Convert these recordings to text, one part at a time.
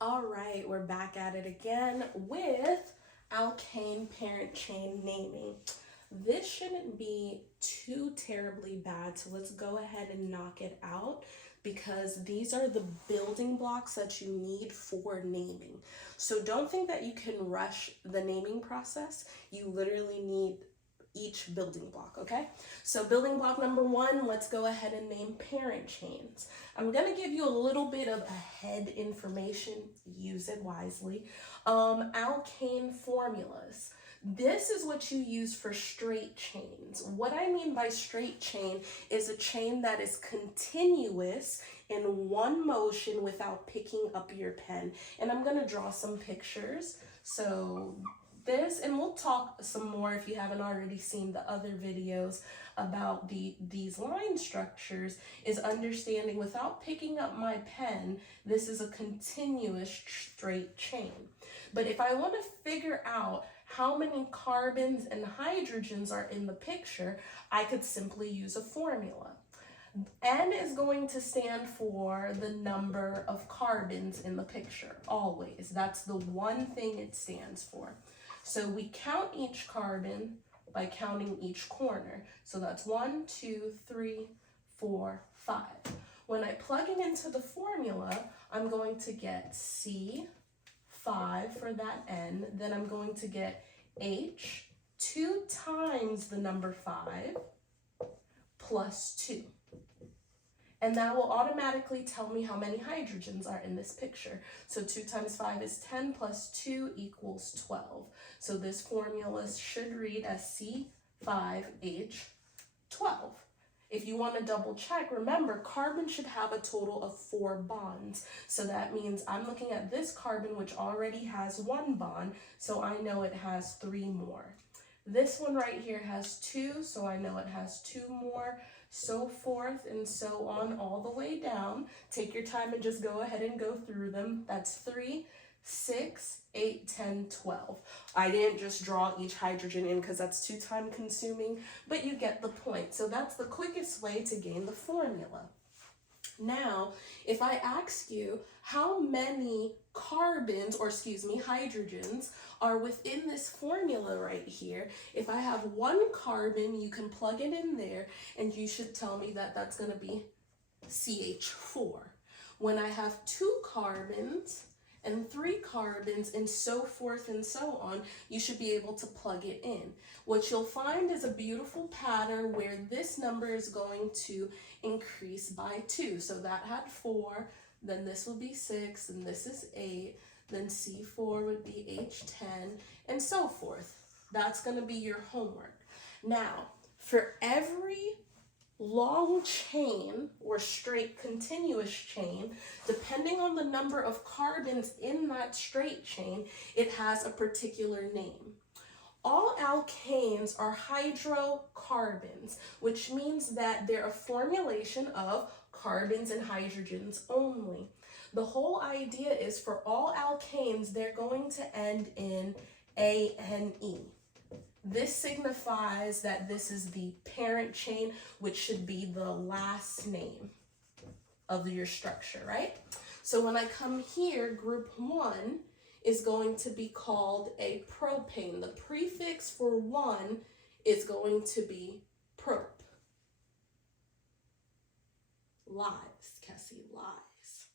All right, we're back at it again with alkane parent chain naming. This shouldn't be too terribly bad, so let's go ahead and knock it out because these are the building blocks that you need for naming. So don't think that you can rush the naming process. You literally need each building block, okay? So building block number one, let's go ahead and name parent chains. I'm gonna give you a little bit of ahead information, use it wisely. Alkane formulas. This is what you use for straight chains. What I mean by straight chain is a chain that is continuous in one motion without picking up your pen. And I'm gonna draw some pictures. So this, and we'll talk some more if you haven't already seen the other videos about these line structures, is understanding without picking up my pen, this is a continuous straight chain. But if I want to figure out how many carbons and hydrogens are in the picture, I could simply use a formula. N is going to stand for the number of carbons in the picture, always. That's the one thing it stands for. So we count each carbon by counting each corner. So that's 1, 2, 3, 4, 5. When I plug it into the formula, I'm going to get C, 5 for that N. Then I'm going to get H, 2 times the number 5, plus 2. And that will automatically tell me how many hydrogens are in this picture. So 2 times 5 is 10 plus 2 equals 12. So this formula should read as C5H12. If you want to double check, remember carbon should have a total of 4 bonds. So that means I'm looking at this carbon which already has 1 bond, so I know it has 3 more. This one right here has 2, so I know it has 2 more. So forth and so on all the way down. Take your time and just go ahead and go through them. That's 3, 6, 8, 10, 12. I didn't just draw each hydrogen in because that's too time consuming, but you get the point. So that's the quickest way to gain the formula. Now, if I ask you how many carbons, or excuse me, hydrogens are within this formula right here, if I have 1 carbon, you can plug it in there and you should tell me that that's going to be CH4. When I have 2 carbons and 3 carbons and so forth and so on, you should be able to plug it in. What you'll find is a beautiful pattern where this number is going to increase by 2. So that had 4, then this would be 6, and this is 8, then C4 would be H10, and so forth. That's going to be your homework. Now, for every long chain or straight continuous chain, depending on the number of carbons in that straight chain, it has a particular name. All alkanes are hydrocarbons, which means that they're a formulation of carbons and hydrogens only. The whole idea is for all alkanes, they're going to end in ANE. This signifies that this is the parent chain, which should be the last name of your structure, right? So when I come here, group 1 is going to be called a propane. The prefix for 1 is going to be prop. Lies, Cassie, lies.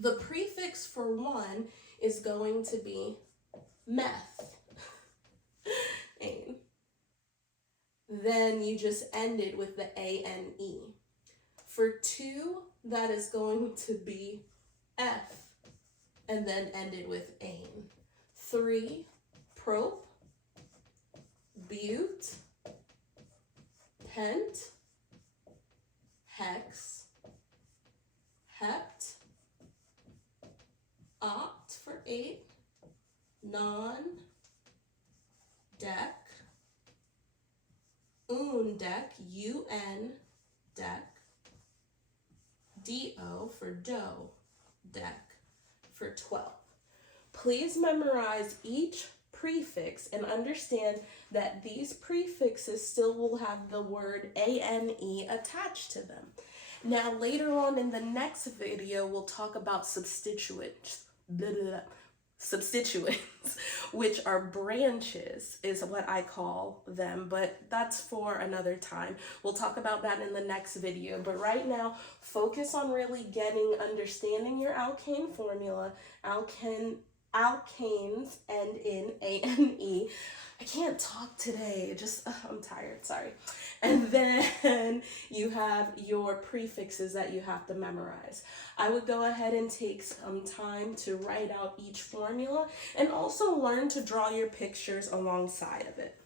The prefix for 1 is going to be meth. Then you just ended with the ANE. For 2, that is going to be F, and then ended with ane. 3, prop, but, pent, hex, hept, oct for 8, non, dec, dec, UN, dec, DO for dough, dec for 12. Please memorize each prefix and understand that these prefixes still will have the word ANE attached to them. Now, later on in the next video, we'll talk about substituents. Substituents, which are branches, is what I call them, but that's for another time. We'll talk about that in the next video. But right now, focus on really understanding your alkane formula. Alkanes end in ANE. I can't talk today, I'm tired, sorry. And then you have your prefixes that you have to memorize. I would go ahead and take some time to write out each formula and also learn to draw your pictures alongside of it.